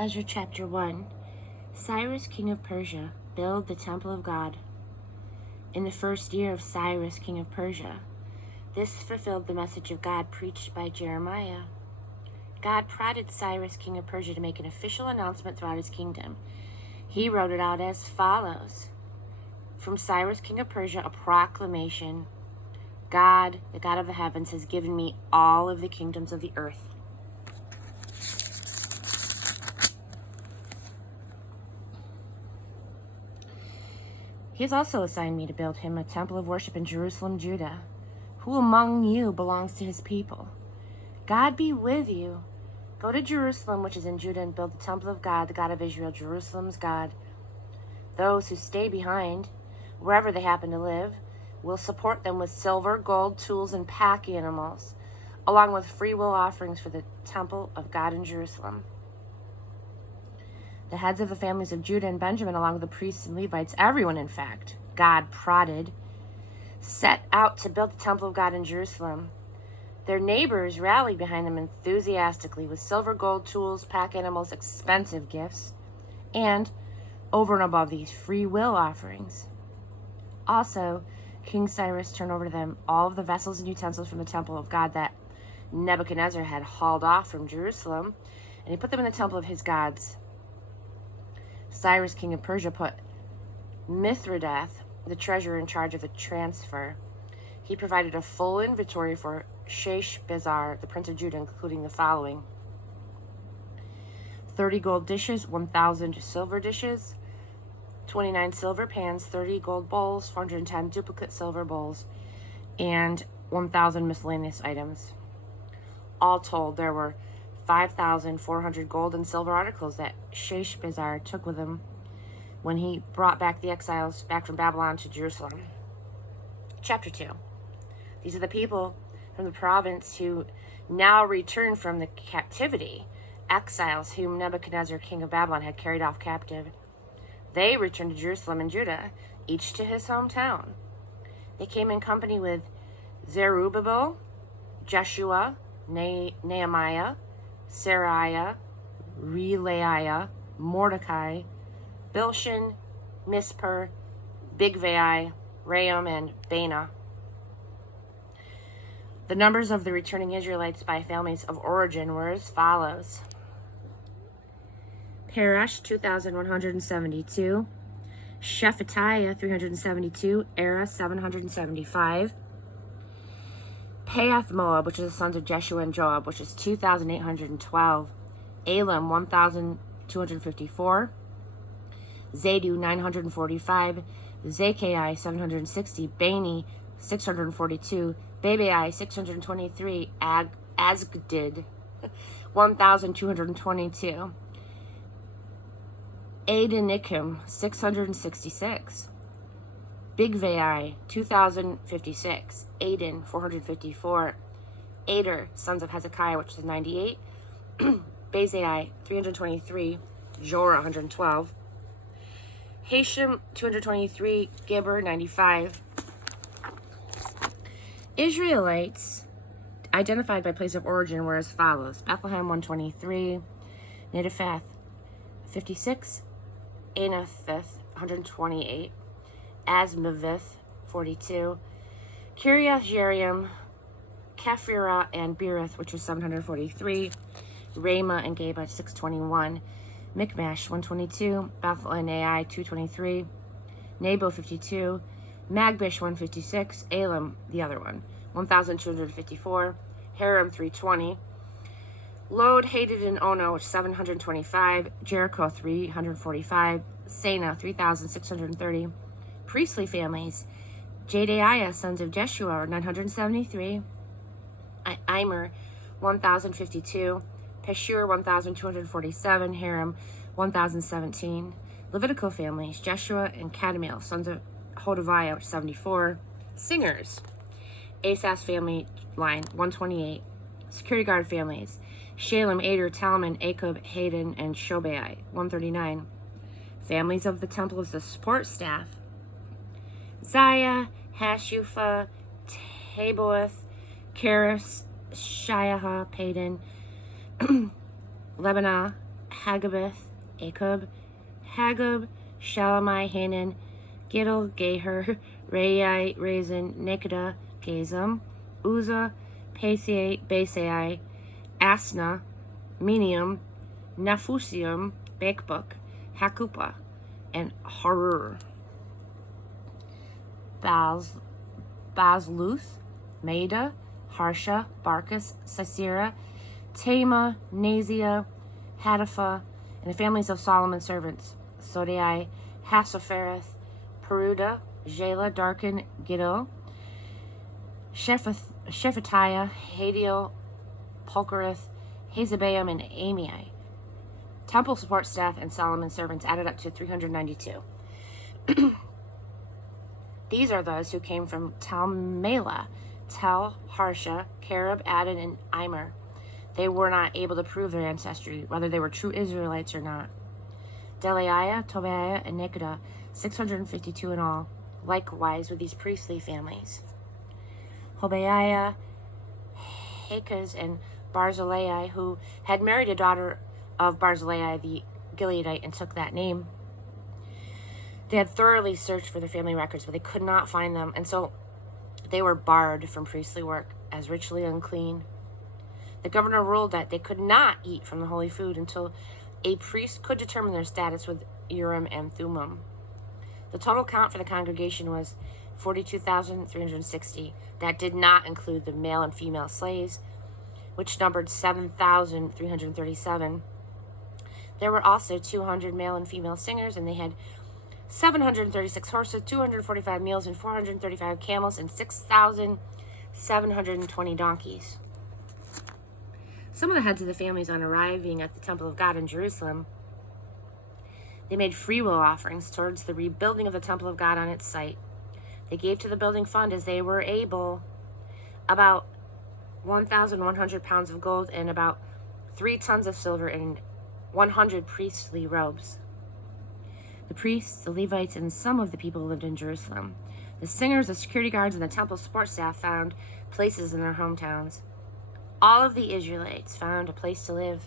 Ezra Chapter 1. Cyrus, king of Persia, built the temple of God. In the first year of Cyrus, king of Persia, this fulfilled the message of God preached by Jeremiah. God prodded Cyrus, king of Persia, to make an official announcement throughout his kingdom. He wrote it out as follows. From Cyrus, king of Persia, a proclamation. God, the God of the heavens, has given me all of the kingdoms of the earth. He has also assigned me to build him a temple of worship in Jerusalem, Judah. Who among you belongs to his people? God be with you. Go to Jerusalem, which is in Judah, and build the temple of God, the God of Israel, Jerusalem's God. Those who stay behind, wherever they happen to live, will support them with silver, gold, tools, and pack animals, along with free will offerings for the temple of God in Jerusalem. The heads of the families of Judah and Benjamin, along with the priests and Levites, everyone, in fact, God prodded, set out to build the temple of God in Jerusalem. Their neighbors rallied behind them enthusiastically with silver, gold, tools, pack animals, expensive gifts, and, over and above these, free will offerings. Also, King Cyrus turned over to them all of the vessels and utensils from the temple of God that Nebuchadnezzar had hauled off from Jerusalem, and he put them in the temple of his gods. Cyrus, king of Persia, put Mithridath, the treasurer, in charge of the transfer. He provided a full inventory for Sheshbazzar, the prince of Judah, including the following: 30 gold dishes, 1,000 silver dishes, 29 silver pans, 30 gold bowls, 410 duplicate silver bowls, and 1,000 miscellaneous items. All told, there were 5,400 gold and silver articles that Sheshbazzar took with him when he brought back the exiles back from Babylon to Jerusalem. Chapter 2. These are the people from the province who now return from the captivity, exiles whom Nebuchadnezzar, king of Babylon, had carried off captive. They returned to Jerusalem and Judah, each to his hometown. They came in company with Zerubbabel, Jeshua, Nehemiah, Seraiah, Reelaiah, Mordecai, Bilshan, Mispar, Bigvai, Rahum, and Baanah. The numbers of the returning Israelites by families of origin were as follows: Parash, 2,172, Shephatiah, 372, Era, 775, Pahath Moab, which is the sons of Jeshua and Joab, which is 2,812, Elam, 1,254, Zadu, 945, Zakai, 760, Bani, 642, Bebai, 623, Azgdid, 1,222, Adonikim, 666, Bigvai, 2,056, Adin, 454, Ader, sons of Hezekiah, which is 98, Bezai, 323, Jorah, 112, Hashem, 223, Gibber, 95. Israelites identified by place of origin were as follows: Bethlehem, 123, Netophath, 56, Anatheth, 128, Asmaveth, 42, Kiriath Jearim, Kephirah, and Beerith, which was 743, Ramah and Geba, 621, Michmash, 122, Bethel and Ai, 223, Nebo, 52, Magbish, 156, Elam, the other one, 1,254, Haram, 320, Lod, Hadid, and Ono, 725, Jericho, 345, Sana, 3,630, priestly families, Jedaiah, sons of Jeshua, 973, Imer, 1,052, Peshur, 1,247, Haram, 1,017, Levitical families, Jeshua and Kadmiel, sons of Hodaviah, 74, singers, Asaph's family line, 128, security guard families, Shalem, Ader, Talman, Akub, Hayden, and Shobai, 139, families of the temple of the support staff, Zaya, Hashupha, Taboeth, Karis, Shiaha, Padan, Lebanah, Hagabeth, Akub, Hagab, Shalamai, Hanan, Gidel, Geher, Rei, Rezin, Nikada, Gazam, Uzzah, Basai, Asna, Minium, Naphusium, Bakbuk, Hakupa, and Harur. Bazluth, Maida, Harsha, Barkus, Sisera, Tema, Nazia, Hadaphah, and the families of Solomon's servants, Sodai, Hassophereth, Peruda, Jela, Darkin, Giddo, Shephatiah, Hadiel, Polkereth, Hazabeam, and Amii. Temple support staff and Solomon's servants added up to 392. These are those who came from Talmela, Tel, Harsha, Kerub, Adon, and Imer. They were not able to prove their ancestry, whether they were true Israelites or not. Delaiah, Tobiah, and Nikada, 652 in all, likewise with these priestly families. Hobaiah, Hakaz, and Barzillai, who had married a daughter of Barzillai the Gileadite and took that name. They had thoroughly searched for their family records, but they could not find them, and so they were barred from priestly work as ritually unclean. The governor ruled that they could not eat from the holy food until a priest could determine their status with Urim and Thummim. The total count for the congregation was 42,360. That did not include the male and female slaves, which numbered 7,337. There were also 200 male and female singers, and they had 736 horses, 245 mules, and 435 camels, and 6,720 donkeys. Some of the heads of the families, on arriving at the temple of God in Jerusalem, they made free will offerings towards the rebuilding of the temple of God on its site. They gave to the building fund as they were able about 1,100 pounds of gold and about 3 tons of silver and 100 priestly robes. The priests, the Levites, and some of the people who lived in Jerusalem. The singers, the security guards, and the temple support staff found places in their hometowns. All of the Israelites found a place to live.